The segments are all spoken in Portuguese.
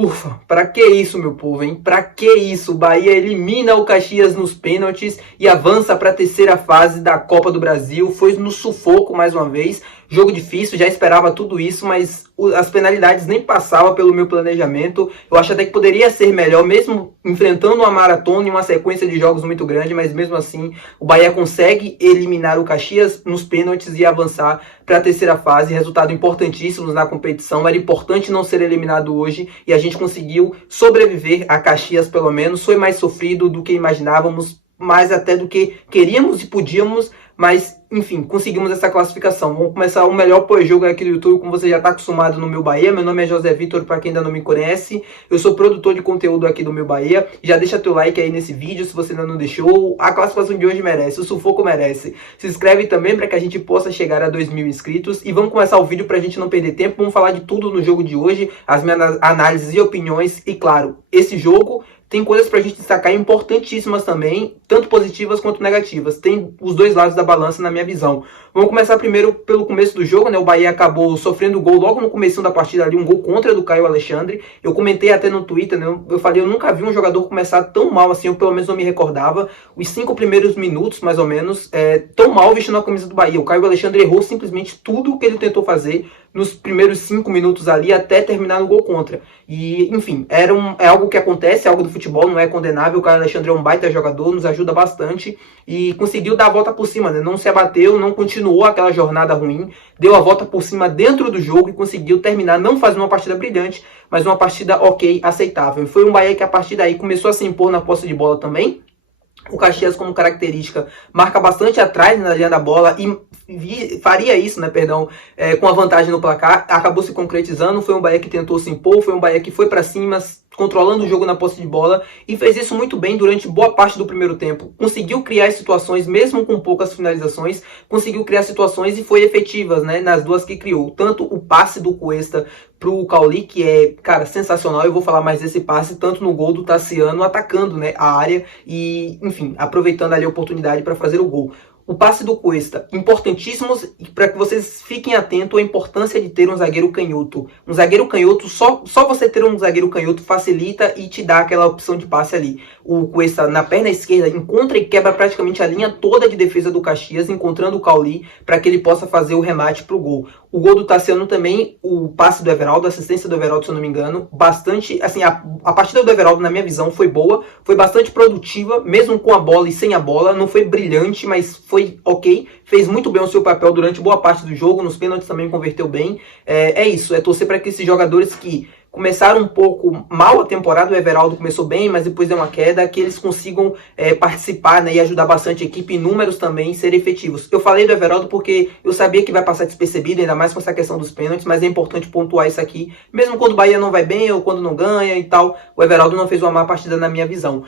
Ufa, pra que isso, meu povo, hein? Pra que isso? O Bahia elimina o Caxias nos pênaltis e avança para a terceira fase da Copa do Brasil. Foi no sufoco mais uma vez. Jogo difícil, já esperava tudo isso, mas as penalidades nem passavam pelo meu planejamento. Eu acho até que poderia ser melhor, mesmo enfrentando uma maratona e uma sequência de jogos muito grande, mas mesmo assim o Bahia consegue eliminar o Caxias nos pênaltis e avançar para a terceira fase. Resultado importantíssimo na competição. Era importante não ser eliminado hoje e a gente conseguiu sobreviver a Caxias, pelo menos. Foi mais sofrido do que imaginávamos, mais até do que queríamos e podíamos, mas enfim, conseguimos essa classificação. Vamos começar o melhor pós-jogo aqui do YouTube, como você já está acostumado no Meu Bahia. Meu nome é José Vitor, para quem ainda não me conhece. Eu sou produtor de conteúdo aqui do Meu Bahia. Já deixa teu like aí nesse vídeo, se você ainda não deixou. A classificação de hoje merece, o sufoco merece. Se inscreve também para que a gente possa chegar a 2.000 inscritos. E vamos começar o vídeo para a gente não perder tempo. Vamos falar de tudo no jogo de hoje, as minhas análises e opiniões. E claro, esse jogo tem coisas pra gente destacar importantíssimas também, tanto positivas quanto negativas. Tem os dois lados da balança na minha visão. Vamos começar primeiro pelo começo do jogo, né? O Bahia acabou sofrendo gol logo no começo da partida ali, um gol contra do Caio Alexandre. Eu comentei até no Twitter, né? Eu falei, eu nunca vi um jogador começar tão mal assim, eu pelo menos não me recordava. Os 5 primeiros minutos, mais ou menos, tão mal vestindo a camisa do Bahia. O Caio Alexandre errou simplesmente tudo o que ele tentou fazer nos primeiros 5 minutos ali, até terminar no gol contra. E, enfim, é algo que acontece, é algo do futebol, não é condenável. O Caio Alexandre é um baita jogador, nos ajuda bastante e conseguiu dar a volta por cima, né? Não se abateu, não continuou aquela jornada ruim, deu a volta por cima dentro do jogo e conseguiu terminar, não fazendo uma partida brilhante, mas uma partida ok, aceitável. Foi um Bahia que a partir daí começou a se impor na posse de bola também. O Caxias, como característica, marca bastante atrás na linha da bola e faria isso, né, com a vantagem no placar. Acabou se concretizando. Foi um Bahia que tentou se impor, foi um Bahia que foi para cima, controlando o jogo na posse de bola e fez isso muito bem durante boa parte do primeiro tempo. Conseguiu criar situações, mesmo com poucas finalizações, conseguiu criar situações e foi efetivas, né, nas duas que criou. Tanto o passe do Cuesta pro Cauli, que é, cara, sensacional. Eu vou falar mais desse passe, tanto no gol do Tassiano, atacando, né, a área e, enfim, aproveitando ali a oportunidade para fazer o gol. O passe do Cuesta, importantíssimos, para que vocês fiquem atentos à importância de ter um zagueiro canhoto. Um zagueiro canhoto, só você ter um zagueiro canhoto facilita e te dá aquela opção de passe ali. O Cuesta, na perna esquerda, encontra e quebra praticamente a linha toda de defesa do Caxias, encontrando o Cauli para que ele possa fazer o remate para o gol. O gol do Tassiano também, o passe do Everaldo, a assistência do Everaldo, se eu não me engano, bastante, assim, a partida do Everaldo, na minha visão, foi boa, foi bastante produtiva, mesmo com a bola e sem a bola, não foi brilhante, mas foi ok, fez muito bem o seu papel durante boa parte do jogo, nos pênaltis também converteu bem. É isso, é torcer para que esses jogadores que começaram um pouco mal a temporada, o Everaldo começou bem, mas depois deu uma queda, que eles consigam participar, né, e ajudar bastante a equipe em números também, ser efetivos. Eu falei do Everaldo porque eu sabia que vai passar despercebido, ainda mais com essa questão dos pênaltis, mas é importante pontuar isso aqui, mesmo quando o Bahia não vai bem ou quando não ganha e tal, o Everaldo não fez uma má partida na minha visão.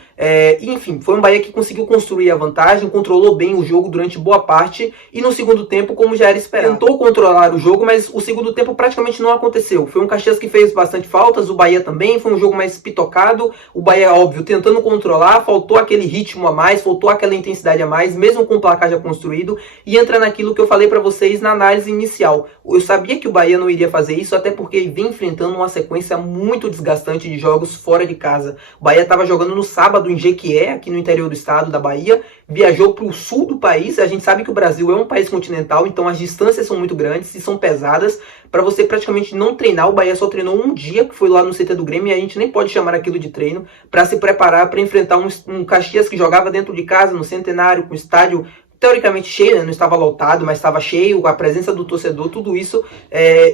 Enfim, foi um Bahia que conseguiu construir a vantagem, controlou bem o jogo durante boa parte e no segundo tempo, como já era esperado, tentou controlar o jogo, mas o segundo tempo praticamente não aconteceu. Foi um Caxias que fez bastante faltas, o Bahia também, foi um jogo mais pitocado, o Bahia, óbvio, tentando controlar, faltou aquele ritmo a mais, faltou aquela intensidade a mais, mesmo com o placar já construído, e entra naquilo que eu falei para vocês na análise inicial. Eu sabia que o Bahia não iria fazer isso, até porque vem enfrentando uma sequência muito desgastante de jogos fora de casa. O Bahia estava jogando no sábado em Jequié, aqui no interior do estado da Bahia, viajou para o sul do país. A gente sabe que o Brasil é um país continental, então as distâncias são muito grandes e são pesadas. Para você praticamente não treinar, o Bahia só treinou um dia, que foi lá no CT do Grêmio, e a gente nem pode chamar aquilo de treino, para se preparar para enfrentar um Caxias que jogava dentro de casa, no Centenário, com o estádio teoricamente cheio, né? Não estava lotado, mas estava cheio, a presença do torcedor, tudo isso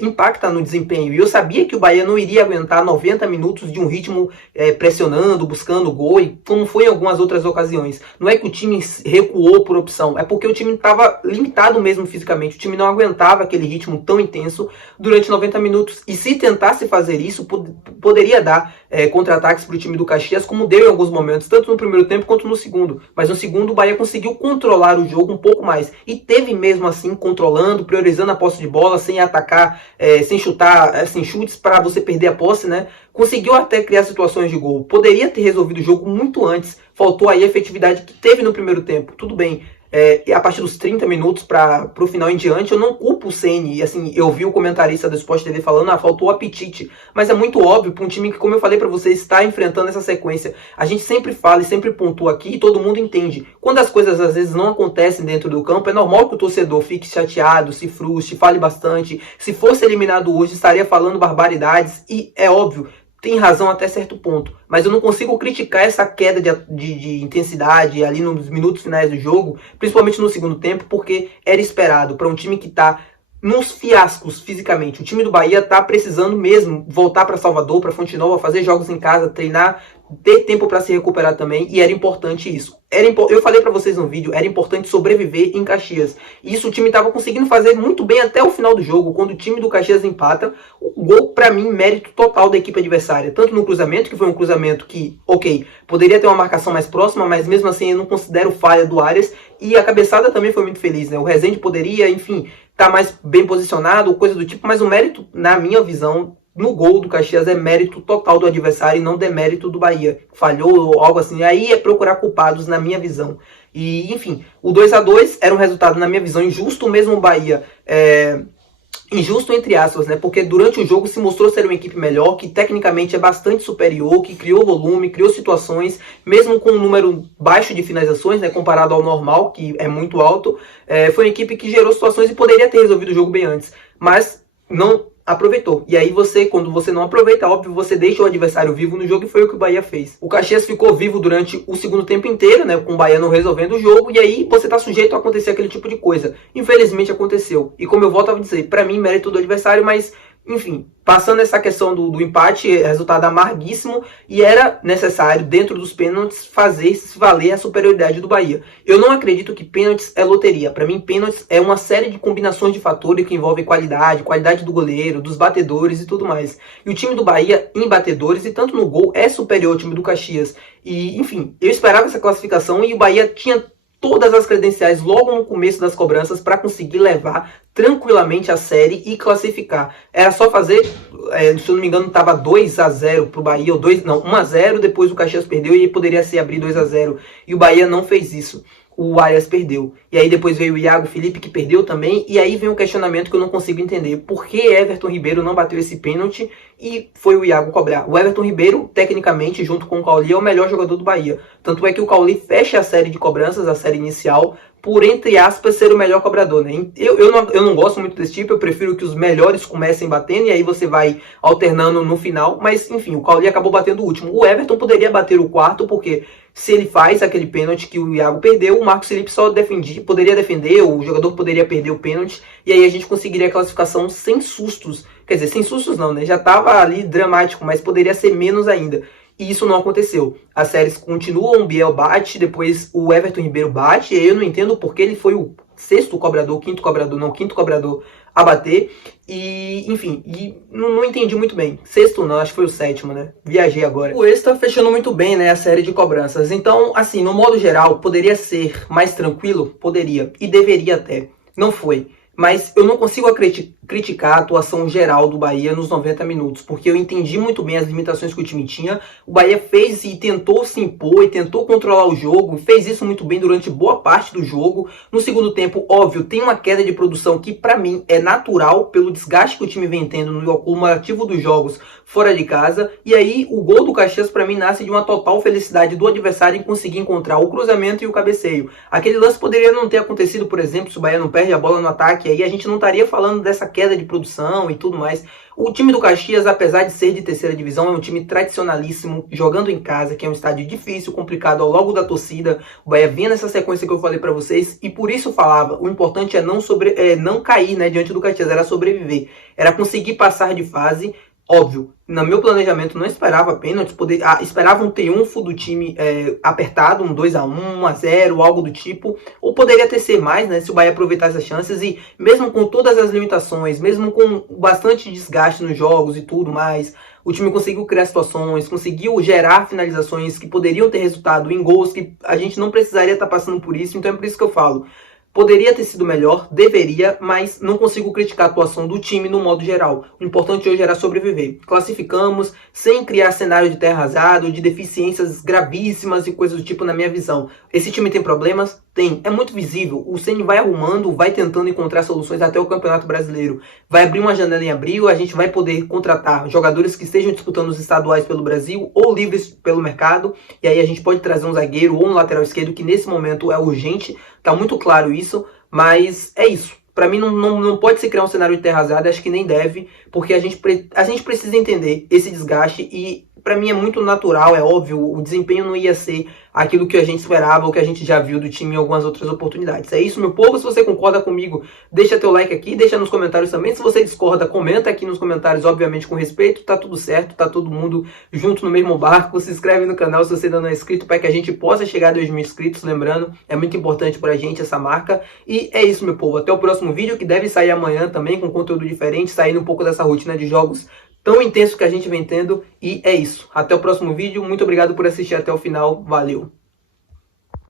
impacta no desempenho. E eu sabia que o Bahia não iria aguentar 90 minutos de um ritmo pressionando, buscando gol, e como foi em algumas outras ocasiões. Não é que o time recuou por opção, é porque o time estava limitado mesmo fisicamente, o time não aguentava aquele ritmo tão intenso durante 90 minutos, e se tentasse fazer isso, poderia dar contra-ataques para o time do Caxias, como deu em alguns momentos, tanto no primeiro tempo quanto no segundo. Mas no segundo o Bahia conseguiu controlar o jogo um pouco mais, e teve mesmo assim controlando, priorizando a posse de bola, sem atacar, sem chutar, sem chutes para você perder a posse, né? Conseguiu até criar situações de gol, poderia ter resolvido o jogo muito antes, faltou aí a efetividade que teve no primeiro tempo, tudo bem. e a partir dos 30 minutos para o final em diante, eu não culpo o Ceni. Assim, eu vi o comentarista do Sport TV falando, faltou apetite. Mas é muito óbvio para um time que, como eu falei para vocês, está enfrentando essa sequência. A gente sempre fala e sempre pontua aqui e todo mundo entende. Quando as coisas às vezes não acontecem dentro do campo, é normal que o torcedor fique chateado, se frustre, fale bastante. Se fosse eliminado hoje, estaria falando barbaridades e é óbvio, tem razão até certo ponto, mas eu não consigo criticar essa queda de intensidade ali nos minutos finais do jogo, principalmente no segundo tempo, porque era esperado para um time que está nos fiascos fisicamente. O time do Bahia está precisando mesmo voltar para Salvador, para Fonte Nova, fazer jogos em casa, treinar, ter tempo para se recuperar também, e era importante isso. Eu falei para vocês no vídeo, era importante sobreviver em Caxias. E isso o time estava conseguindo fazer muito bem até o final do jogo, quando o time do Caxias empata. O gol, para mim, mérito total da equipe adversária. Tanto no cruzamento, que foi um cruzamento que, ok, poderia ter uma marcação mais próxima, mas mesmo assim eu não considero falha do Arias. E a cabeçada também foi muito feliz, né? O Rezende poderia, enfim, estar mais bem posicionado, coisa do tipo, mas o mérito, na minha visão, no gol do Caxias é mérito total do adversário e não demérito do Bahia. Falhou ou algo assim, aí é procurar culpados na minha visão. E, enfim, o 2-2 era um resultado, na minha visão, injusto mesmo o Bahia. Injusto entre aspas, né? Porque durante o jogo se mostrou ser uma equipe melhor, que tecnicamente é bastante superior, que criou volume, criou situações, mesmo com um número baixo de finalizações, né? Comparado ao normal, que é muito alto. Foi uma equipe que gerou situações e poderia ter resolvido o jogo bem antes, mas não aproveitou. E aí quando você não aproveita, óbvio, você deixa o adversário vivo no jogo, e foi o que o Bahia fez. O Caxias ficou vivo durante o segundo tempo inteiro, né, com o Bahia não resolvendo o jogo, e aí você tá sujeito a acontecer aquele tipo de coisa. Infelizmente aconteceu. E como eu volto a dizer, para mim mérito do adversário, mas enfim, passando essa questão do empate, resultado amarguíssimo, e era necessário, dentro dos pênaltis, fazer valer a superioridade do Bahia. Eu não acredito que pênaltis é loteria. Para mim, pênaltis é uma série de combinações de fatores que envolvem qualidade do goleiro, dos batedores e tudo mais. E o time do Bahia, em batedores e tanto no gol, é superior ao time do Caxias. E, enfim, eu esperava essa classificação e o Bahia tinha todas as credenciais logo no começo das cobranças para conseguir levar tranquilamente a série e classificar. Era só fazer, se eu não me engano, estava 2-0 pro Bahia, ou 1-0, depois o Caxias perdeu e poderia se abrir 2-0. E o Bahia não fez isso. O Arias perdeu. E aí depois veio o Iago Felipe, que perdeu também. E aí vem um questionamento que eu não consigo entender. Por que Everton Ribeiro não bateu esse pênalti e foi o Iago cobrar? O Everton Ribeiro, tecnicamente, junto com o Cauli, é o melhor jogador do Bahia. Tanto é que o Cauli fecha a série de cobranças, a série inicial, por, entre aspas, ser o melhor cobrador, né? Eu não gosto muito desse tipo, eu prefiro que os melhores comecem batendo e aí você vai alternando no final. Mas, enfim, o Cauli acabou batendo o último. O Everton poderia bater o quarto, porque se ele faz aquele pênalti que o Iago perdeu, o Marcos Felipe só poderia defender, o jogador poderia perder o pênalti, e aí a gente conseguiria a classificação sem sustos. Quer dizer, sem sustos não, né? Já estava ali dramático, mas poderia ser menos ainda. E isso não aconteceu. As séries continuam, o Biel bate, depois o Everton Ribeiro bate, e aí eu não entendo porque ele foi o quinto cobrador a bater, e enfim, não entendi muito bem. Sexto não, acho que foi o sétimo, né? Viajei agora. O Extra fechando muito bem, né, a série de cobranças. Então, assim, no modo geral, poderia ser mais tranquilo? Poderia, e deveria até. Não foi. Mas eu não consigo criticar a atuação geral do Bahia nos 90 minutos, porque eu entendi muito bem as limitações que o time tinha. O Bahia fez e tentou se impor e tentou controlar o jogo, fez isso muito bem durante boa parte do jogo. No segundo tempo, óbvio, tem uma queda de produção que para mim é natural pelo desgaste que o time vem tendo no acumulativo dos jogos fora de casa. E aí o gol do Caxias para mim nasce de uma total felicidade do adversário em conseguir encontrar o cruzamento e o cabeceio. Aquele lance poderia não ter acontecido, por exemplo, se o Bahia não perde a bola no ataque, aí a gente não estaria falando dessa queda de produção e tudo mais. O time do Caxias, apesar de ser de terceira divisão, é um time tradicionalíssimo, jogando em casa, que é um estádio difícil, complicado ao longo da torcida. O Bahia vinha nessa sequência que eu falei para vocês, e por isso eu falava, o importante é não cair, né, diante do Caxias, era sobreviver, era conseguir passar de fase. Óbvio, no meu planejamento não esperava pênalti, esperava um triunfo do time apertado, um 2-1, 1-0, algo do tipo, ou poderia ter sido mais, né, se o Bahia aproveitasse as chances, e mesmo com todas as limitações, mesmo com bastante desgaste nos jogos e tudo mais, o time conseguiu criar situações, conseguiu gerar finalizações que poderiam ter resultado em gols, que a gente não precisaria estar passando por isso. Então é por isso que eu falo, poderia ter sido melhor, deveria, mas não consigo criticar a atuação do time no modo geral. O importante hoje era sobreviver. Classificamos sem criar cenário de terra arrasada ou de deficiências gravíssimas e coisas do tipo na minha visão. Esse time tem problemas? Tem, é muito visível. O Ceni vai arrumando, vai tentando encontrar soluções até o Campeonato Brasileiro. Vai abrir uma janela em abril, a gente vai poder contratar jogadores que estejam disputando os estaduais pelo Brasil ou livres pelo mercado. E aí a gente pode trazer um zagueiro ou um lateral esquerdo, que nesse momento é urgente. Tá muito claro isso, mas é isso. Para mim não pode se criar um cenário de terra arrasada, acho que nem deve, porque a gente precisa entender esse desgaste e para mim é muito natural, é óbvio, o desempenho não ia ser aquilo que a gente esperava ou que a gente já viu do time em algumas outras oportunidades. É isso, meu povo. Se você concorda comigo, deixa teu like aqui, deixa nos comentários também. Se você discorda, comenta aqui nos comentários, obviamente com respeito. Tá tudo certo, tá todo mundo junto no mesmo barco. Se inscreve no canal se você ainda não é inscrito, para que a gente possa chegar a 2.000 inscritos. Lembrando, é muito importante pra gente essa marca. E é isso, meu povo. Até o próximo vídeo, que deve sair amanhã também, com conteúdo diferente, saindo um pouco dessa rotina de jogos tão intenso que a gente vem tendo. E é isso. Até o próximo vídeo. Muito obrigado por assistir até o final. Valeu!